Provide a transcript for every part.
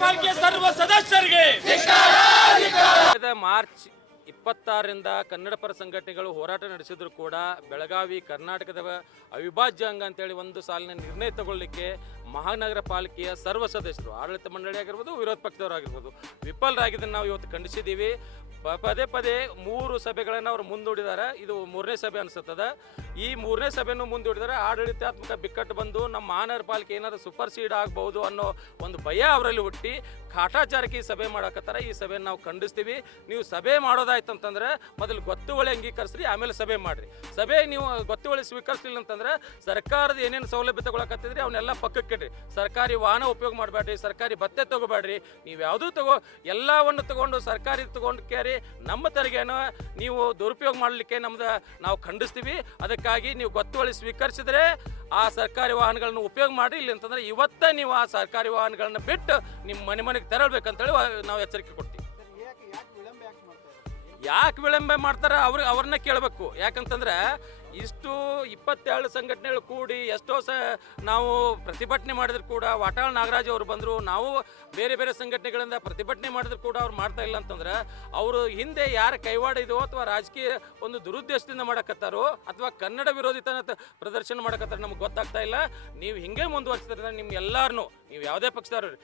ಪಾಲಿಕೆ ಸರ್ವ ಸದಸ್ಯರಿಗೆ ಮಾರ್ಚ್ 26ರಿಂದ ಕನ್ನಡ ಪರ ಸಂಘಟನೆಗಳು ಹೋರಾಟ ನಡೆಸಿದ್ರು ಕೂಡ ಬೆಳಗಾವಿ ಕರ್ನಾಟಕದ ಅವಿಭಾಜ್ಯ ಅಂಗ ಅಂತೇಳಿ ಒಂದು ಸಾಲಿನ ನಿರ್ಣಯ ತಗೊಳ್ಳಿಕ್ಕೆ ಮಹಾನಗರ ಪಾಲಿಕೆಯ ಸರ್ವ ಸದಸ್ಯರು ಆಡಳಿತ ಮಂಡಳಿ ಆಗಿರ್ಬೋದು ವಿರೋಧ ಪಕ್ಷದವರಾಗಿರ್ಬೋದು ವಿಫಲರಾಗಿದ್ದನ್ನು ನಾವು ಇವತ್ತು ಖಂಡಿಸಿದ್ದೀವಿ. ಪದೇ ಪದೇ 3 ಸಭೆಗಳನ್ನು ಅವರು ಮುಂದೂಡಿದ್ದಾರೆ. ಇದು 3ನೇ ಸಭೆ ಅನಿಸುತ್ತದೆ. ಈ 3ನೇ ಸಭೆಯನ್ನು ಮುಂದೂಡಿದರೆ ಆಡಳಿತಾತ್ಮಕ ಬಿಕ್ಕಟ್ಟು ಬಂದು ನಮ್ಮ ಮಹಾನಗರ ಪಾಲಿಕೆ ಏನಾದರೂ ಸೂಪರ್ ಸೀಡ್ ಆಗಬಹುದು ಅನ್ನೋ ಒಂದು ಭಯ ಅವರಲ್ಲಿ ಹುಟ್ಟಿ ಕಾಟಾಚಾರಕ್ಕೆ ಈ ಸಭೆ ಮಾಡಕತ್ತಾರೆ. ಈ ಸಭೆಯನ್ನು ನಾವು ಖಂಡಿಸ್ತೀವಿ. ನೀವು ಸಭೆ ಮಾಡೋದಾಯ್ತು ಅಂತಂದ್ರೆ ಮೊದಲು ಗೊತ್ತುವಳಿ ಅಂಗೀಕರಿಸ್ರಿ, ಆಮೇಲೆ ಸಭೆ ಮಾಡಿರಿ. ಸಭೆ ನೀವು ಗೊತ್ತುವಳಿ ಸ್ವೀಕರಿಸಲಿಲ್ಲ ಅಂತಂದ್ರೆ ಸರ್ಕಾರದ ಏನೇನು ಸೌಲಭ್ಯ ತಗೊಳಕತ್ತಿದ್ರಿ ಅವನ್ನೆಲ್ಲ ಪಕ್ಕಕ್ಕಿಡ್ರಿ. ಸರ್ಕಾರಿ ವಾಹನ ಉಪಯೋಗ ಮಾಡಬೇಡ್ರಿ, ಸರ್ಕಾರಿ ಭತ್ತೆ ತಗೋಬೇಡ್ರಿ. ನೀವು ಯಾವುದೂ ಎಲ್ಲವನ್ನು ತಗೊಂಡು ಸರ್ಕಾರಿ ತಗೊಂಡು ಕೇರಿ ನಮ್ಮ ತೆರಿಗೆಯನ್ನು ನೀವು ದುರುಪಯೋಗ ಮಾಡಲಿಕ್ಕೆ ನಾವು ಖಂಡಿಸ್ತೀವಿ. ಅದಕ್ಕಾಗಿ ನೀವು ಗೊತ್ತುವಳಿ ಸ್ವೀಕರಿಸಿದ್ರೆ ಆ ಸರ್ಕಾರಿ ವಾಹನಗಳನ್ನು ಉಪಯೋಗ ಮಾಡಿ. ಇಲ್ಲ ಅಂತಂದ್ರೆ ಇವತ್ತೇ ನೀವು ಆ ಸರ್ಕಾರಿ ವಾಹನಗಳನ್ನ ಬಿಟ್ಟು ನಿಮ್ಮ ಮನೆಗೆ ತೆರಳಬೇಕಂತೇಳಿ ನಾವು ಎಚ್ಚರಿಕೆ ಕೊಡ್ತೀವಿ. ಯಾಕೆ ವಿಳಂಬ ಮಾಡ್ತಾರೆ ಅವ್ರನ್ನ ಕೇಳಬೇಕು. ಯಾಕಂತಂದ್ರೆ ಇಷ್ಟು 22 ಸಂಘಟನೆಗಳು ಕೂಡಿ ಎಷ್ಟೋ ನಾವು ಪ್ರತಿಭಟನೆ ಮಾಡಿದ್ರು ಕೂಡ ವಾಟಾಳ್ ನಾಗರಾಜ್ ಅವರು ಬಂದರು. ನಾವು ಬೇರೆ ಬೇರೆ ಸಂಘಟನೆಗಳಿಂದ ಪ್ರತಿಭಟನೆ ಮಾಡಿದ್ರು ಕೂಡ ಅವ್ರು ಮಾಡ್ತಾ ಇಲ್ಲ ಅಂತಂದ್ರೆ ಅವರು ಹಿಂದೆ ಯಾರ ಕೈವಾಡ ಇದೋ ಅಥವಾ ರಾಜಕೀಯ ಒಂದು ದುರುದ್ದೇಶದಿಂದ ಮಾಡಕತ್ತಾರೋ ಅಥವಾ ಕನ್ನಡ ವಿರೋಧಿತನ ಪ್ರದರ್ಶನ ಮಾಡಕತ್ತಾರ ನಮ್ಗೆ ಗೊತ್ತಾಗ್ತಾ ಇಲ್ಲ. ನೀವು ಹಿಂಗೆ ಮುಂದುವರಿಸಿದ್ರೆ ನಿಮ್ಮ ಎಲ್ಲರನ್ನೂ ನೀವು ಯಾವುದೇ ಪಕ್ಷದವ್ರು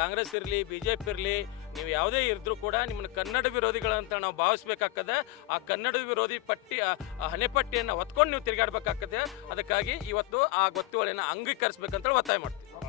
ಕಾಂಗ್ರೆಸ್ ಇರಲಿ BJP ಇರಲಿ ನೀವು ಯಾವುದೇ ಇದ್ರೂ ಕೂಡ ನಿಮ್ಮನ್ನು ಕನ್ನಡ ವಿರೋಧಿಗಳಂತ ನಾವು ಭಾವಿಸ್ಬೇಕಾಗ್ತದೆ. ಆ ಕನ್ನಡ ವಿರೋಧಿ ಪಟ್ಟಿ ಹಣೆಪಟ್ಟಿಯನ್ನು ಹೊತ್ಕೊಂಡು ನೀವು ತಿರುಗಾಡಬೇಕಾಗ್ತದೆ. ಅದಕ್ಕಾಗಿ ಇವತ್ತು ಆ ಗೊತ್ತುವಳಿಯನ್ನು ಅಂಗೀಕರಿಸಬೇಕಂತೇಳಿ ಒತ್ತಾಯ ಮಾಡ್ತೀವಿ.